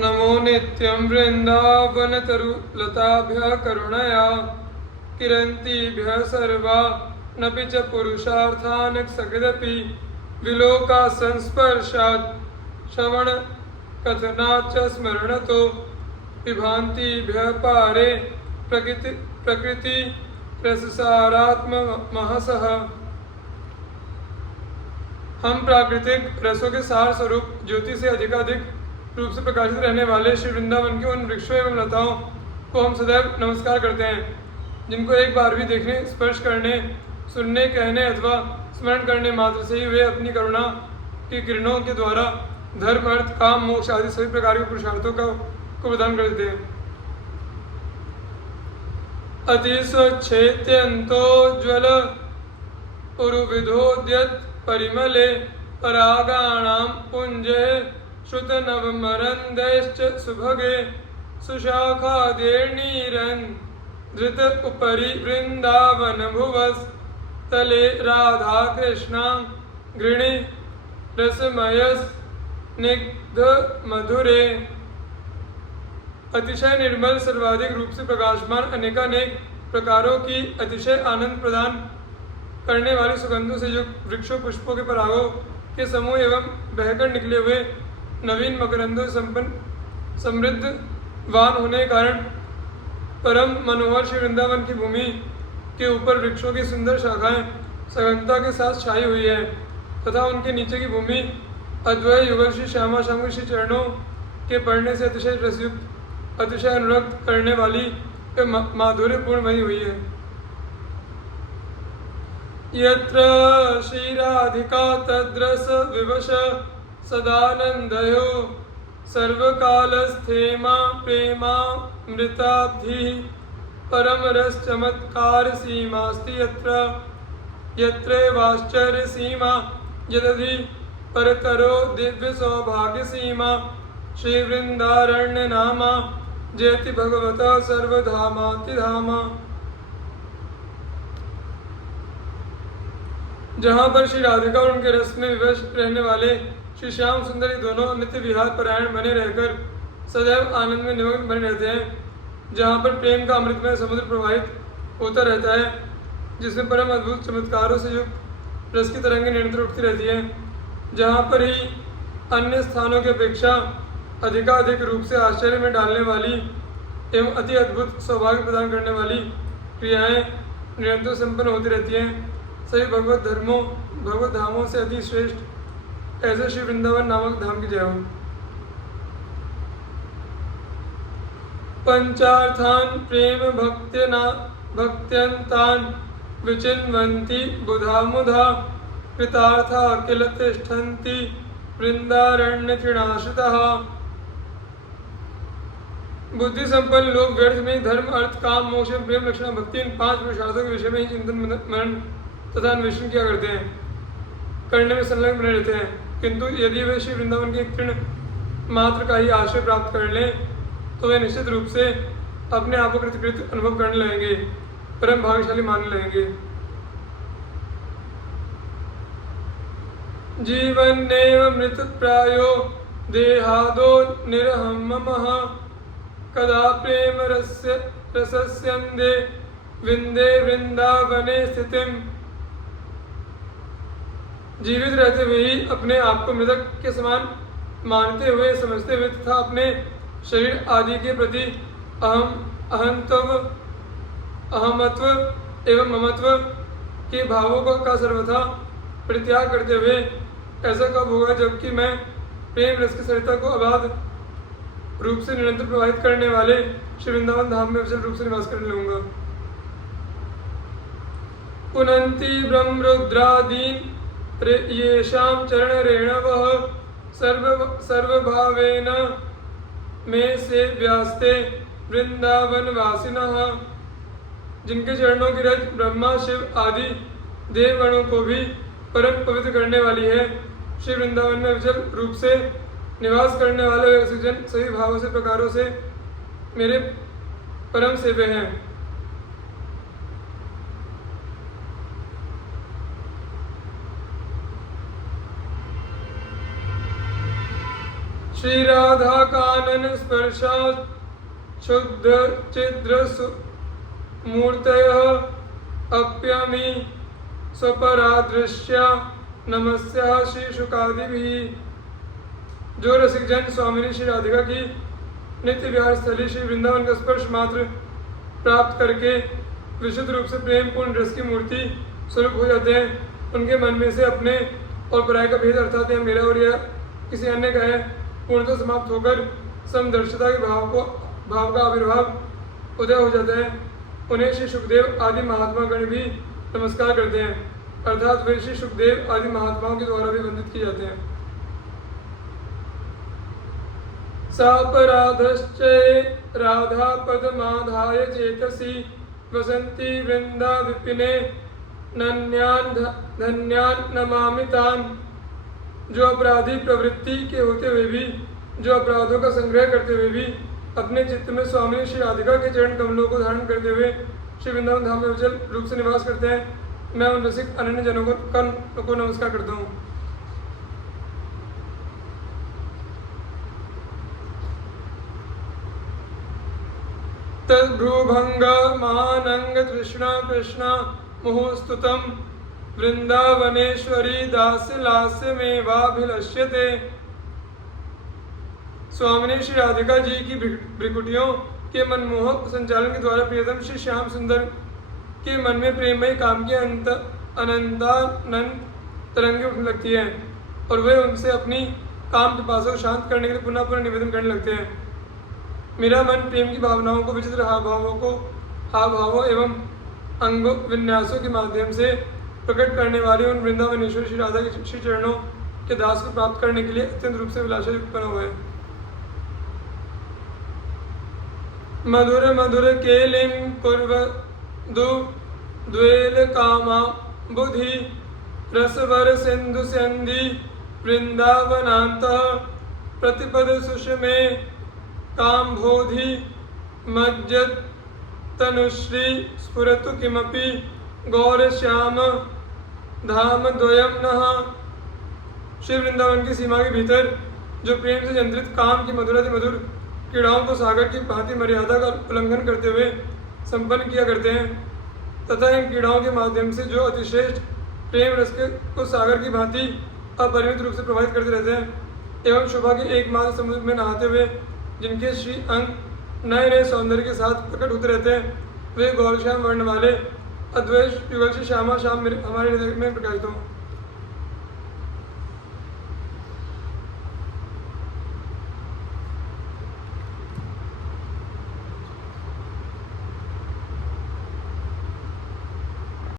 नमो नित्यं वृन्दावनतरुलताभ्यः करुणया किरन्तीभ्यः सर्वा नपि च पुरुषार्थान् सकृदपि विलोका संस्पर्शात् श्रवणकथनात् च स्मरणतो विभान्तिभ्यः पारे प्रकृति रससारात्ममहसः। हम प्राकृतिक रसों के सार स्वरूप ज्योति से अधिकाधिक रूप से प्रकाशित रहने वाले श्री वृंदावन के उन वृक्षों एवं लताओं को हम सदैव नमस्कार करते हैं, जिनको एक बार भी देखने, स्पर्श करने, सुनने, कहने अथवा स्मरण करने मात्र से ही वे अपनी करुणा की किरणों के द्वारा धर्म, अर्थ, काम, मोक्ष आदि सभी प्रकार के पुरुषार्थों को प्रदान कर देते हैं। अतिस्वच्छेत्यन्तोज्ज्वल उरुविधोद्यत परिमले परागाणां पुञ्जे श्रुतनवमरन्दैश्च सुभगे सुशाखादेर्नीरन् धृत उपरि वृन्दावनभुवस्तले राधाकृष्णां गृणी रसमयस्निग्धमधुरे। अतिशय निर्मल, सर्वाधिक रूप से प्रकाशमान, अनेकानेक प्रकारों की अतिशय आनंद प्रदान करने वाली सुगंधों से युक्त वृक्षों, पुष्पों के परागों के समूह एवं बहकर निकले हुए नवीन मकरंदों से संपन्न समृद्ध वान होने के कारण परम मनोहर श्री वृंदावन की भूमि के ऊपर वृक्षों की सुंदर शाखाएं सघनता के साथ छाई हुई है तथा उनके नीचे की भूमि अद्वैत युगल श्री श्यामा श्याम श्री चरणों के पढ़ने से अतिशय रसयुक्त, अतिशय अनुरक्त करने वाली माधुर्यपूर्ण बनी हुई है। यत्र श्रीराधिका तद्रस विवश सदानंदयो सर्वकालस्थेमा प्रेमामृताब्धि परम रस चमत्कार सीमास्ति यत्रैवाश्चर्य सीमा यदधि परतरो दिव्य सौभाग्य सीमा श्री वृंदारण्य नामा जयति भगवतः सर्वधामाति धामा। जहाँ पर श्री राधिका और उनके रस में विवश रहने वाले श्री श्याम सुंदरी दोनों नित्य विहार परायण बने रहकर सदैव आनंद में निमग्न बने रहते हैं, जहाँ पर प्रेम का अमृतमय समुद्र प्रवाहित होता रहता है, जिसमें परम अद्भुत चमत्कारों से युक्त रस की तरंगें निरंतर उठती रहती हैं, जहाँ पर ही अन्य स्थानों की अपेक्षा अधिकाधिक रूप से आश्चर्य में डालने वाली एवं अति अद्भुत सौभाग्य प्रदान करने वाली क्रियाएं निरंतर संपन्न होती रहती हैं। सभी भगवत धर्मों, भगवत धामों से अति श्रेष्ठ ऐसे श्री वृंदावन नामक धाम की जय हो। पंचार्थान प्रेम भक्त्यंतान विचिन्वन्ति बुधा मुधा कृतार्था किल तिष्ठन्ति वृंदारण्य तृणाश्रितः। बुद्धि संपन्न लोग व्यर्थ में धर्म, अर्थ, काम, मोक्ष, प्रेम, लक्षण, भक्ति इन 5 पुरुषार्थों के विषय में ही चिंतन, मनन तथा अन्वेषण किया करते हैं, करने में संलग्न बने रहते हैं, किंतु यदि वे श्री वृंदावन के तृण मात्र का ही आश्रय प्राप्त कर लें तो वे निश्चित रूप से अपने आप को कृतकृत अनुभव करने लगेंगे, परम भाग्यशाली मानने लगेंगे। जीवन्नेव मृत प्रायो देहादो निरहममः कदा प्रेम रसस्यन्दे विंदे वृंदावने स्थितिम। जीवित रहते हुए ही अपने आप को मृतक के समान मानते हुए, समझते हुए तथा अपने शरीर आदि के प्रति अहमत्व एवं ममत्व के भावों का सर्वथा परित्याग करते हुए ऐसा कब होगा जबकि मैं प्रेम रस की सरिता को अबाध रूप से निरंतर प्रवाहित करने वाले श्री वृंदावन धाम में विशेष रूप से निवास करने लगूंगा। पुनन्ति ब्रह्मरुद्रादीन येषां चरण रेणवः सर्वभावेन में से व्यास्ते वृंदावन वासिनः। जिनके चरणों की रज ब्रह्मा, शिव आदि देवगणों को भी परम पवित्र करने वाली है, श्री वृंदावन में विचल रूप से निवास करने वाले सज्जन सभी भावों से प्रकारों से मेरे परम सेव्य हैं। श्री राधा कानन स्पर्शा शुद्ध चिद्र मूर्तयः अप्यमी स्वपरादृश्या नमस्या श्री शुकादिभिः। जो रसिक जन स्वामिनी श्री राधिका की नित्य विहार स्थली श्री वृंदावन का स्पर्श मात्र प्राप्त करके विशुद्ध रूप से प्रेम पूर्ण रस की मूर्ति स्वरूप हो जाते हैं, उनके मन में से अपने और पराय का भेद अर्थात यह मेरा और यह किसी अन्य का है पूर्णतः समाप्त होकर समदर्शिता के भाव का आविर्भाव उदय हो जाता है। उन्हें श्री सुखदेव आदि महात्मा गण भी नमस्कार करते हैं, अर्थात वे श्री सुखदेव आदि महात्माओं के द्वारा भी वंदित किए जाते हैं। सापराधश्चे राधा पदमाधाय चेतसी वसंती वृंदा विपिने नन्यान धन्यान नमामि तान। जो अपराधी प्रवृत्ति के होते हुए भी, जो अपराधों का संग्रह करते हुए भी अपने चित्त में स्वामी श्री राधिका के चरण कमलों को धारण करते हुए श्री वृंदावन धाम में उज्जवल रूप से निवास करते हैं, मैं उन रसिक अनन्य जनों को नमस्कार करता हूँ। तद्भ्रूभंग मानंग तृष्णा कृष्णा मुहुस्तुतम वृंदावनेश्वरी दास्य लास्य में वाभिलष्यते। स्वामिनी श्री राधिका जी की भ्रिकुटियों के मनमोहक संचालन के द्वारा प्रियतम श्री श्याम सुंदर के मन में प्रेममय काम की अनंतानंद तरंगे उठने लगती हैं और वे उनसे अपनी काम पिपासा को शांत करने के लिए पुनः पुनः निवेदन करने लगते हैं। मेरा मन प्रेम की भावनाओं को विचित्र हावभावों एवं अंग विन्यासों के माध्यम से प्रकट करने वाले उन वृंदावनेश्वर श्री राधा के श्री चरणों के दास को प्राप्त करने के लिए अत्यंत रूप से विलासा युक्त बना हुआ है। मधुर मधुर केलिम कुर्वदु द्वेल कामा बुधि रसवर सिंधु संधि वृंदावनांत प्रतिपद सुषमे काम्भोधि मज्जत तनुश्री स्फुरतु किमपि गौरश्याम धाम द्वयम नः। श्री वृंदावन की सीमा के भीतर जो प्रेम से यंत्रित काम की मधुर क्रीड़ाओं को सागर की भांति मर्यादा का उल्लंघन करते हुए संपन्न किया करते हैं तथा इन क्रीड़ाओं के माध्यम से जो अतिश्रेष्ठ प्रेम रस को सागर की भांति अपरिमित रूप से प्रभावित करते रहते हैं एवं शोभा के एकमात्र समुद्र में नहाते हुए जिनके श्री अंग नए नए सौंदर्य के साथ प्रकट होते रहते हैं, वे गौरश्याम वर्ण वाले अद्वैत युगल श्री श्यामा श्याम हमारे हृदय में प्रकाशित हों।